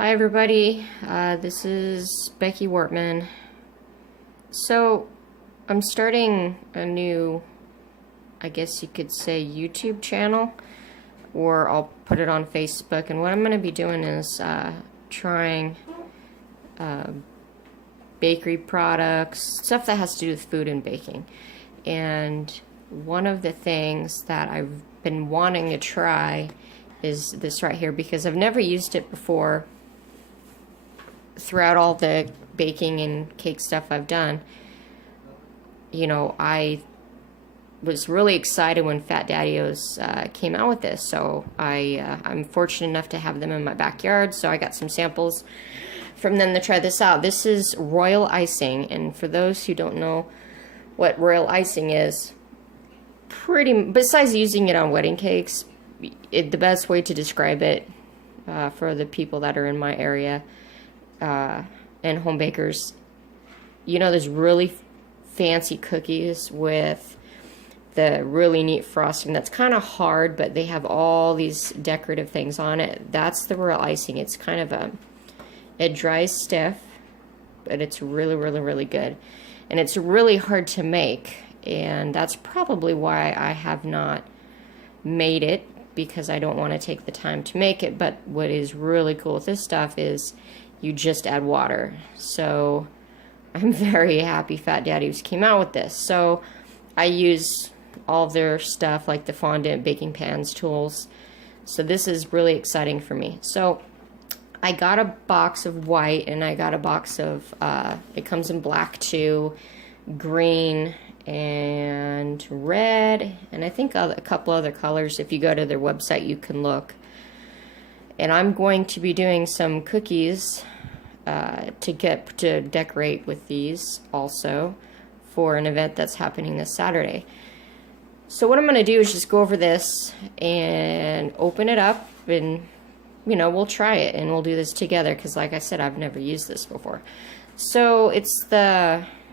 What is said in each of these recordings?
Hi everybody, this is Becky Wortman. So, I'm starting a new, I guess you could say, YouTube channel, or I'll put it on Facebook, and what I'm going to be doing is trying bakery products, stuff that has to do with food and baking. And one of the things that I've been wanting to try is this right here, because I've never used it before. Throughout all the baking and cake stuff I've done, you know, I was really excited when Fat Daddios came out with this. So I'm fortunate enough to have them in my backyard. So I got some samples from them to try this out. This is royal icing, and for those who don't know what royal icing is, besides using it on wedding cakes, the best way to describe it for the people that are in my area and home bakers, you know, there's really fancy cookies with the really neat frosting that's kind of hard, but they have all these decorative things on it. That's the royal icing. It's kind of it dries stiff, but it's really good, and it's really hard to make, and that's probably why I have not made it, because I don't want to take the time to make it. But what is really cool with this stuff is you just add water. So I'm very happy Fat Daddios came out with this. So I use all their stuff, like the fondant, baking pans, tools. So this is really exciting for me. So I got a box of white, and I got a box of, it comes in black too, green, and red, and I think a couple other colors. If you go to their website, you can look. And I'm going to be doing some cookies to decorate with these also for an event that's happening this Saturday. So what I'm going to do is just go over this and open it up, and you know, we'll try it and we'll do this together, because like I said, I've never used this before. So it's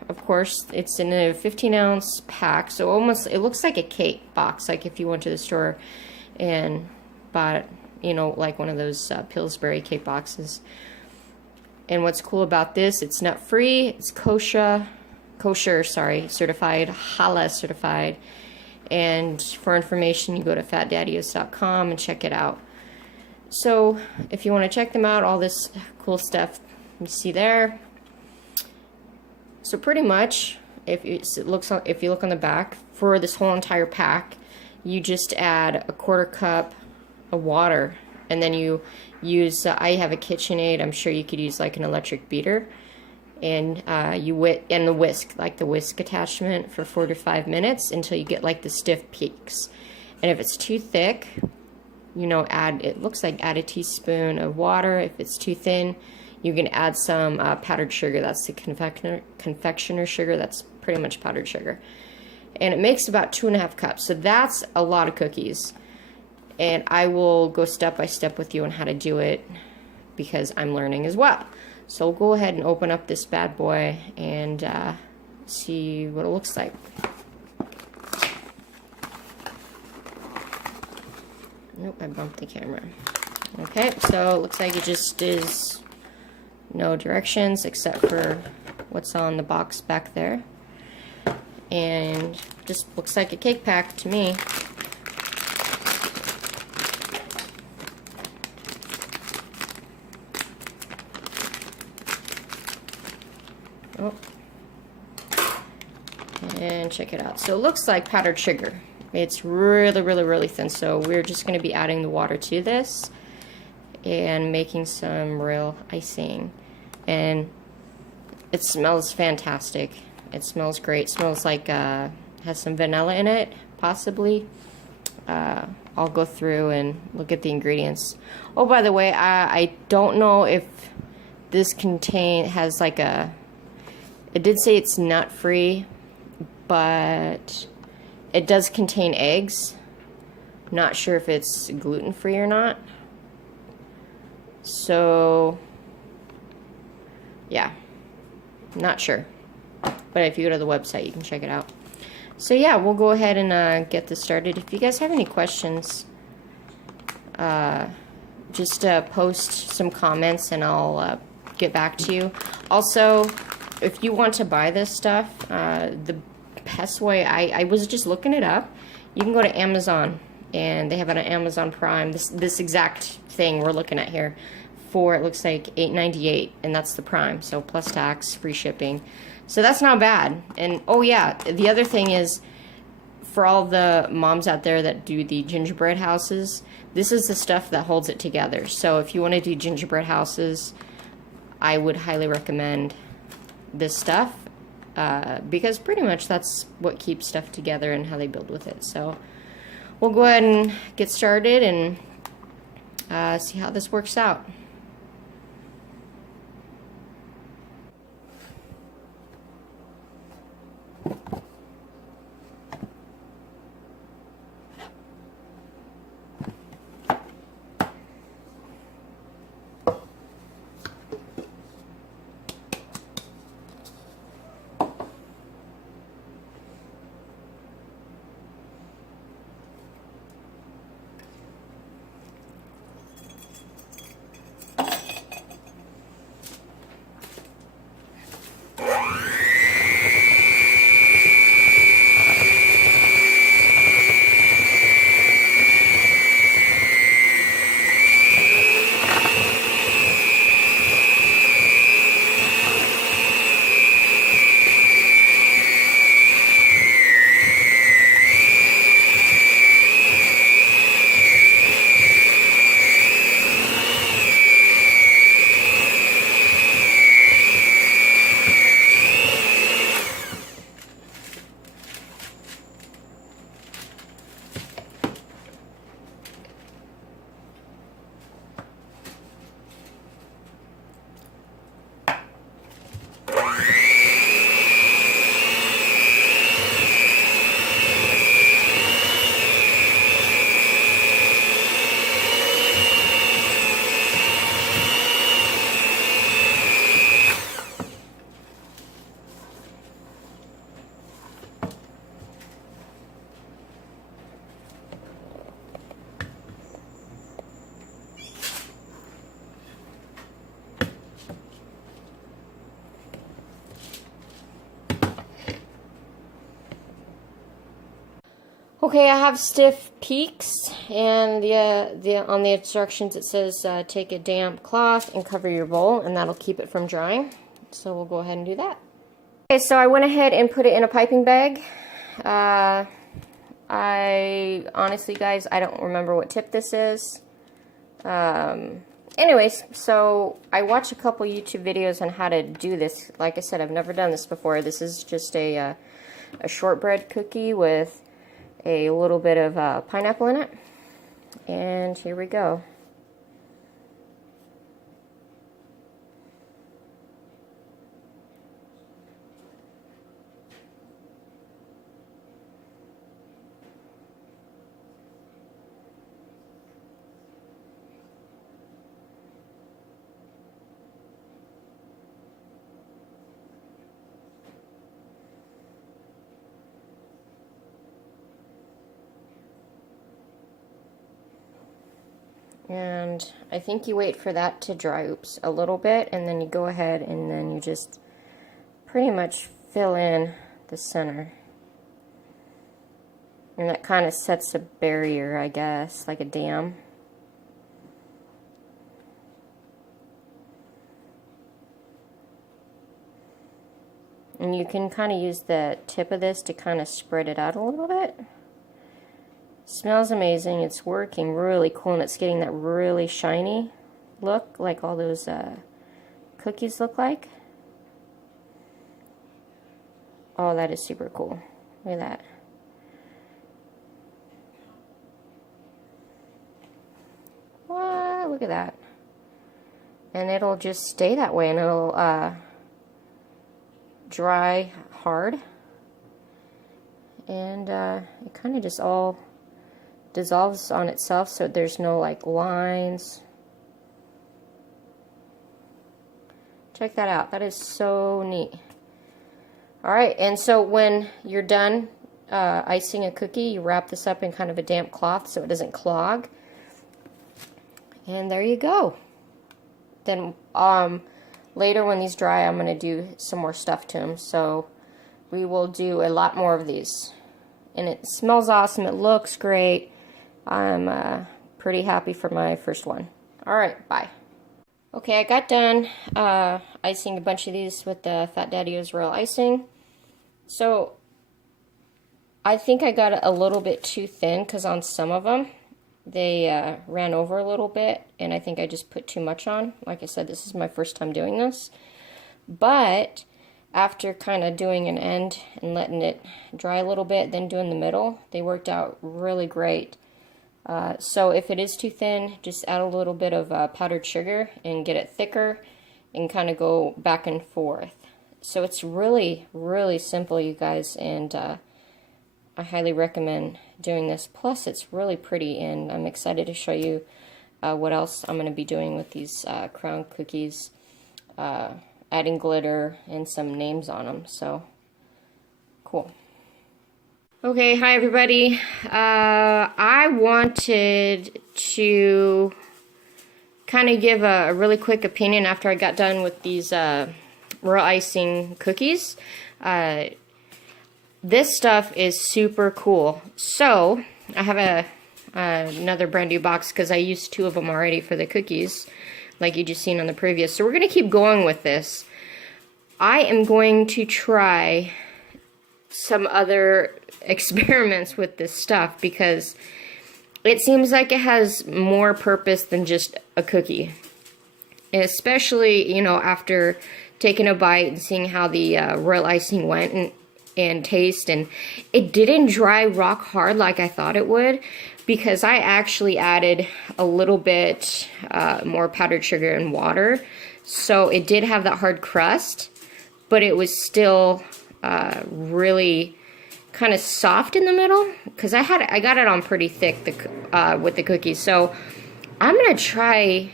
of course, it's in a 15-ounce pack, so almost, it looks like a cake box, like if you went to the store and bought, you know, like one of those Pillsbury cake boxes. And what's cool about this, it's nut-free, it's kosher, certified, halal certified. And for information, you go to fatdaddios.com and check it out. So if you want to check them out, all this cool stuff you see there. So pretty much, if you look on the back, for this whole entire pack, you just add a 1/4 cup of water, and then you use, I have a KitchenAid, I'm sure you could use like an electric beater, and the whisk, like the whisk attachment, for 4 to 5 minutes until you get like the stiff peaks. And if it's too thick, you know, add a teaspoon of water. If it's too thin, you can add some powdered sugar. That's the confectioner sugar. That's pretty much powdered sugar. And it makes about 2.5 cups. So that's a lot of cookies. And I will go step by step with you on how to do it, because I'm learning as well. So we'll go ahead and open up this bad boy and see what it looks like. Nope, I bumped the camera. Okay, so it looks like it just is no directions except for what's on the box back there. And just looks like a cake pack to me. Oh. And check it out. So it looks like powdered sugar. It's really thin. So we're just going to be adding the water to this and making some real icing. And it smells fantastic. It smells great. It smells like has some vanilla in it, possibly. I'll go through and look at the ingredients. Oh, by the way, I don't know if this has like a, it did say it's nut-free, but it does contain eggs. Not sure if it's gluten-free or not. So, yeah, not sure. But if you go to the website, you can check it out. So yeah, we'll go ahead and get this started. If you guys have any questions, just post some comments and I'll get back to you. Also, if you want to buy this stuff, the best way, I was just looking it up. You can go to Amazon, and they have it on Amazon Prime. This exact thing we're looking at here, for it looks like $8.98, and that's the Prime. So plus tax, free shipping. So that's not bad. And oh yeah, the other thing is, for all the moms out there that do the gingerbread houses, this is the stuff that holds it together. So if you want to do gingerbread houses, I would highly recommend this stuff, because pretty much that's what keeps stuff together and how they build with it. So we'll go ahead and get started and see how this works out. Okay, I have stiff peaks, and on the instructions it says take a damp cloth and cover your bowl, and that'll keep it from drying. So we'll go ahead and do that. Okay, so I went ahead and put it in a piping bag. I honestly, guys, I don't remember what tip this is. Anyways, so I watched a couple YouTube videos on how to do this. Like I said, I've never done this before. This is just a shortbread cookie with a little bit of pineapple in it, and here we go. And I think you wait for that to dry, a little bit, and then you go ahead and then you just pretty much fill in the center. And that kind of sets a barrier, I guess, like a dam. And you can kind of use the tip of this to kind of spread it out a little bit. Smells amazing. It's working really cool, and it's getting that really shiny look like all those cookies look like. Oh, that is super cool. Look at that. Wow, look at that. And it'll just stay that way, and it'll dry hard. And it kind of just all dissolves on itself, so there's no like lines. Check that out. That is so neat. Alright, and so when you're done icing a cookie, you wrap this up in kind of a damp cloth so it doesn't clog. And there you go. Then later when these dry, I'm going to do some more stuff to them. So we will do a lot more of these. And it smells awesome. It looks great. I'm pretty happy for my first one. Alright, bye. Okay, I got done icing a bunch of these with the Fat Daddio's Royal Icing. So I think I got it a little bit too thin because on some of them they ran over a little bit, and I think I just put too much on. Like I said, this is my first time doing this. But after kind of doing an end and letting it dry a little bit, then doing the middle, they worked out really great. So if it is too thin, just add a little bit of powdered sugar and get it thicker and kind of go back and forth. So it's really, really simple, you guys, and I highly recommend doing this. Plus, it's really pretty, and I'm excited to show you what else I'm going to be doing with these crown cookies, adding glitter and some names on them. So, cool. Okay, hi everybody. I wanted to kind of give a really quick opinion after I got done with these Royal Icing cookies. This stuff is super cool. So, I have another brand new box because I used 2 of them already for the cookies, like you just seen on the previous. So we're going to keep going with this. I am going to try some other experiments with this stuff because it seems like it has more purpose than just a cookie. Especially, you know, after taking a bite and seeing how the Royal Icing went and taste, and it didn't dry rock hard like I thought it would, because I actually added a little bit more powdered sugar and water, so it did have that hard crust, but it was still really kind of soft in the middle, because I got it on pretty thick with the cookies. So I'm gonna try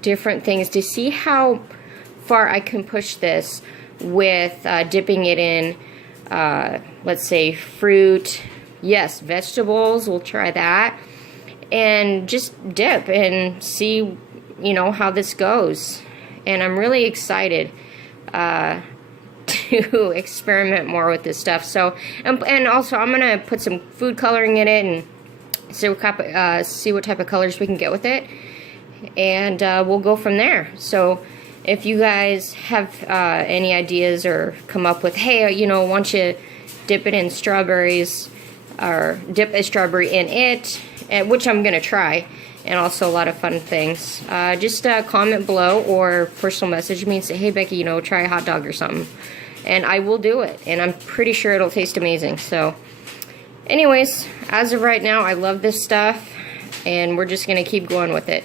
different things to see how far I can push this with dipping it in, let's say fruit, yes, vegetables, we'll try that, and just dip and see, you know, how this goes. And I'm really excited to experiment more with this stuff. So, and also I'm gonna put some food coloring in it and see what type of colors we can get with it, and we'll go from there. So if you guys have any ideas or come up with, hey, you know, why don't you dip it in strawberries, or dip a strawberry in it, which I'm gonna try, and also a lot of fun things, just comment below or personal message me and say, hey Becky, you know, try a hot dog or something, and I will do it, and I'm pretty sure it'll taste amazing. So anyways, as of right now, I love this stuff, and we're just gonna keep going with it.